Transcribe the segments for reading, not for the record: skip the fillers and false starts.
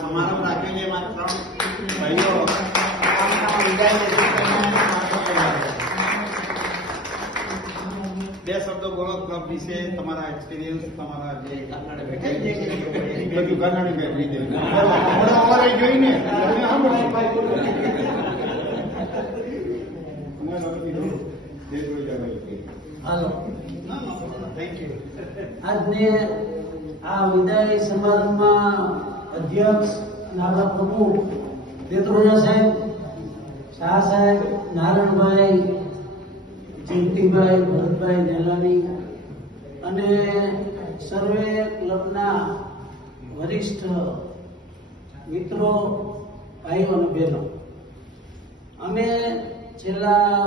સમારંભ રાખ્યો છે એમાં 3 ભાઈઓ બે શબ્દો બોલો ક્લબ વિશે, તમારા એક્સપિરિયન્સ, તમારા જે કાનાડે બેઠા બધું કાનાડે બેઠી દે અમારે જોઈને હાલો, થેન્ક યુ. આજને આ વિદાય સમારંભમાં અધ્યક્ષ અને આપણા પ્રમુખ દેત્રોજા સાહેબ, શાહ સાહેબ, નારાયણભાઈ, જયંતિભાઈ, ભરતભાઈ નેલાની અને સર્વે ક્લબના વરિષ્ઠ મિત્રો, ભાઈઓ અને બહેનો, અમે છેલ્લા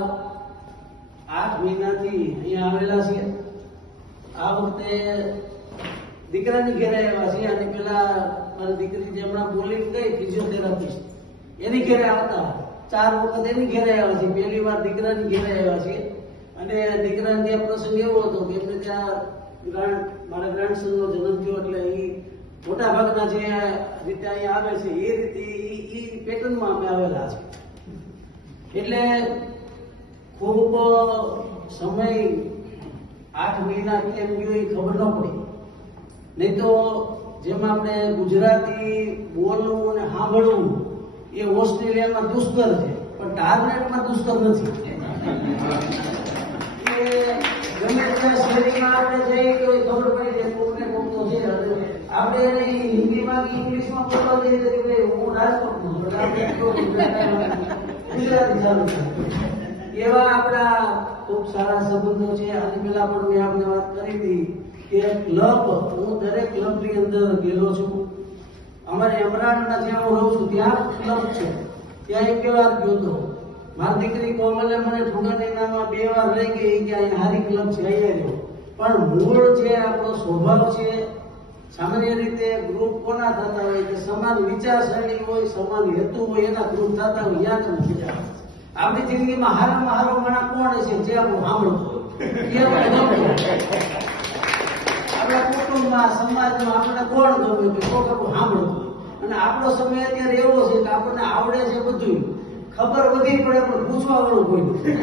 8 મહિનાથી અહીંયા આવેલા છીએ. આ વખતે દીકરાની ઘેરે આવ્યા છીએ અને પેલા મારી દીકરી જે હમણાં બોલી ગઈ ફિઝિયોથેરાપિસ્ટ, એની ઘેરે આવતા 4 વખત એની ઘેરે આવ્યા છીએ. પહેલી વાર દીકરાની ઘેરે આવ્યા છીએ અને દીકરાને ત્યાં પ્રસંગ એવો હતો કે એમને ત્યાં મારા ગ્રાન્ડસનનો જન્મ થયો એટલે એ મોટા ભાગના જે રીતે અહીંયા આવે છે એ રીતે એ પેટર્નમાં અમે આવેલા છે. એટલે ખૂબ સમય 8 મહિના કેમ ગયો એ ખબર ન પડી. નહીં તો જેમ આપણે ગુજરાતી બોલવું અને સાંભળવું એ ઓસ્ટ્રેલિયામાં દુષ્કર છે, પણ ટાર્ગેટમાં દુષ્કર નથી. ગમે ત્યાં શેરીમાં આપણે જઈએ તો ખબર પડી જાય કોકને કોક તો છે. આપણે એને હિન્દીમાં કે ઇંગ્લિશમાં બોલવા જઈએ તો કે હું રાજકોટનો ગુજરાતી ચાલુ થાય. એવા આપણા ખૂબ સારા સંબંધો છે. આની પહેલા પણ મેં આપણે વાત કરી હતી કે ક્લબ, હું દરેક ક્લબની અંદર ગયેલો છું. અમારે અમરાણના જ્યાં હું રહું છું ત્યાં ક્લબ છે, ત્યાં એક વાર ગયો હતો. મારી દીકરી કોમલે મને ઠુંગાનીનામાં 2 વાર લઈ ગઈ કે અહીં હારી ક્લબ છે, અહીંયા પણ મૂળ જે આપણો સ્વભાવ છે, સામાન્ય રીતે ગ્રુપ કોના થતા હોય કે સમાન વિચારસરણી હોય, સમાન હેતુ હોય, એના ગ્રુપ થતા હોય. યાદ નથી આપણી જિંદગીમાં હારામાં હારો માણસ કોણ છે જે આપણું સાંભળતો હોય, આપણા કુટુંબમાં, સમાજમાં આપણને કોણ ગમે કે કોક આપણું સાંભળતું હોય. અને આપણો સમય અત્યારે એવો છે કે આપણને આવડે છે બધું, ખબર બધી પડે પણ પૂછવા વાળું કોઈ નથી.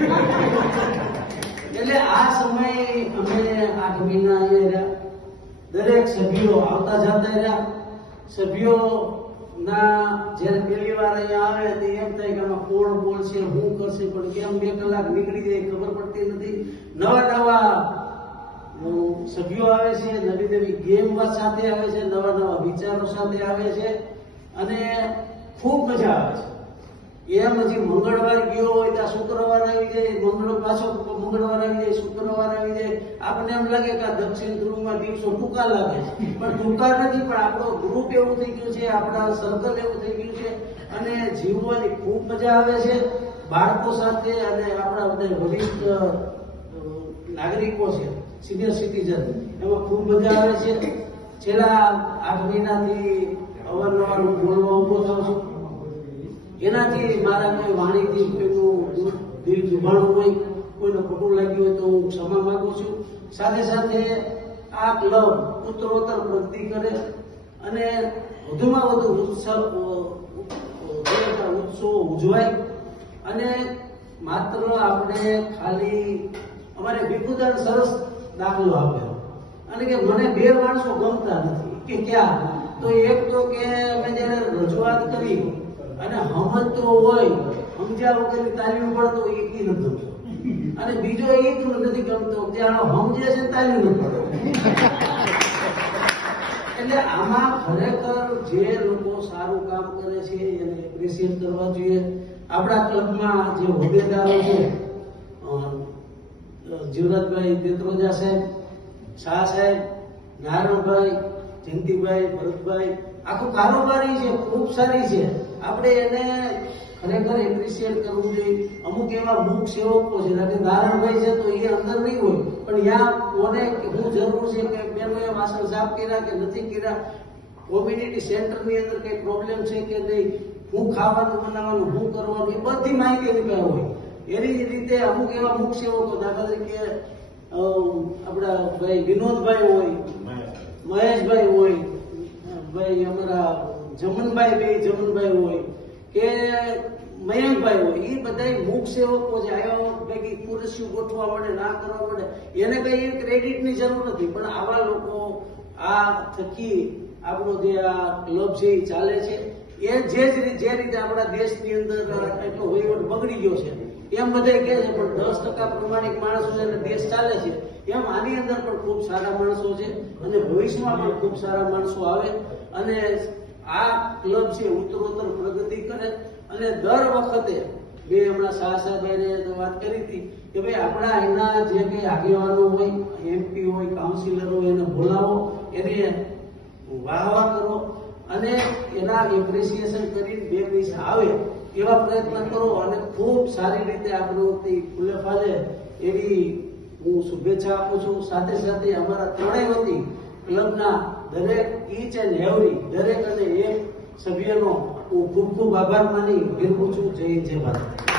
એટલે આ સમય અમે 8 મહિના અહીંયા રહ્યા. દરેક સભ્યો આવતા જતા રહ્યા. સભ્યો ના જયારે પહેલી વાર અહીંયા આવે તો એમ થાય કે આમાં કોણ બોલશે, શું કરશે, પણ કેમ 2 કલાક નીકળી જાય ખબર પડતી નથી. નવા સભ્યો આવે છે, નવી ગેમ સાથે આવે છે, નવા વિચારો સાથે આવે છે અને ખૂબ મજા આવે છે. એમ હજી મંગળવાર ગયો હોય ત્યાં શુક્રવાર આવી જાય, પાછો મંગળવાર આવી જાય, શુક્રવાર આવી જાય. આપણને એમ લાગે કે આ દક્ષિણ ધ્રુવમાં દિવસો ટૂંકા લાગે છે, પણ ટૂંકા નથી. પણ આપણો ગ્રુપ એવું થઈ ગયું છે, આપણા સર્કલ એવું થઈ ગયું છે અને જીવવાની ખૂબ મજા આવે છે બાળકો સાથે. અને આપણા બધા વરિષ્ઠ નાગરિકો છે, સિનિયર સિટીઝન, એમાં ખૂબ મજા આવે છે. છેલ્લા 8 મહિનાથી અવારનવાર હું બોલવા ઉભો થાઉં છું. એનાથી મારા કોઈ વાણીથી કોઈનું દિલ દુભાણું હોય, કોઈને ખોટું લાગ્યું હોય તો હું ક્ષમા માંગુ છું. સાથે સાથે આ ક્લબ ઉત્તરોત્તર પ્રગતિ કરે અને વધુમાં વધુ ઉત્સવો ઉજવાય. અને માત્ર આપણે ખાલી અમારે ભીખુદાન સરસ દાખલો આપ્યો અને કે મને 2 માણસો ગમતા નથી કે ક્યાં, તો એક તો કે અમે જયારે રજૂઆત કરી અને સમજતો હોય, સમજ્યા વગરની તાલીમ પડતો એ નથી ગમતો. અને બીજો એક નથી ગમતો કે સમજે છે તાલીમ ન પડે. એટલે આમાં ખરેખર જે લોકો સારું કામ કરે છે એને એપ્રિશિએટ કરવા જોઈએ. આપણા ક્લબમાં જે હોદ્દેદારો છે, જીવરાજભાઈ દેત્રોજા સાહેબ, શાહ સાહેબ, નારાયણભાઈ, જયંતિભાઈ, ભરતભાઈ, આખું કારોબારી છે, ખૂબ સારી છે. આપણે એને ખરેખર એપ્રિશિએટ કરવું જોઈએ. અમુક એવા મુખ સેવકો છે, નારાયણભાઈ છે તો એ અંદર નહીં હોય, પણ યા કોને શું જરૂર છે કે બેનોએ વાસણ સાફ કર્યા કે નથી કર્યા, કોમ્યુનિટી સેન્ટરની અંદર કઈ પ્રોબ્લેમ છે કે નહીં, શું ખાવાનું બનાવવાનું, શું કરવાનું, એ બધી માહિતી એની પાસે હોય. એની જ રીતે અમુક એવા મુખ સેવકો, દાખલા તરીકે આપણા ભાઈ વિનોદભાઈ હોય, મહેશભાઈ હોય, ભાઈ અમારા જમનભાઈ હોય કે મયંકભાઈ હોય, એ બધા મુખ સેવકો છે. આયો ભેગી ખુરશીઓ ગોઠવા મળે, ના કરવા મળે, એને કઈ ક્રેડિટની જરૂર નથી. પણ આવા લોકો આ થકી આપણો જે આ ક્લબ છે એ ચાલે છે. એ જે રીતે આપણા દેશની અંદર એટલો વહીવટ બગડી ગયો છે એમ બધા કહે છે, પણ 10% પ્રમાણિક માણસો છે અને દેશ ચાલે છે. એમ આની અંદર પણ ખૂબ સારા માણસો છે અને ભવિષ્યમાં પણ ખૂબ સારા માણસો આવે અને આ ક્લબ છે ઉત્તરોત્તર પ્રગતિ કરે. અને દર વખતે હમણાં શાહ સાહેબે વાત કરી હતી કે ભાઈ આપણા એના જે કઈ આગેવાનો હોય, MP હોય, કાઉન્સિલર હોય, એને બોલાવો, એને વાહવા કરો અને એના એપ્રિસિએશન કરી 2 પૈસા આવે એવા પ્રયત્ન કરો અને ખૂબ સારી રીતે આ પ્રવૃત્તિ ફૂલે ફાલે એવી હું શુભેચ્છા આપું છું. સાથે સાથે અમારા ત્રણેય વતી ક્લબના દરેક ઈચ એન્ડ એવરી દરેક અને એક સભ્યનો હું ખૂબ ખૂબ આભાર માની વિરમું છું. જય હિન્દ, જય ભારત.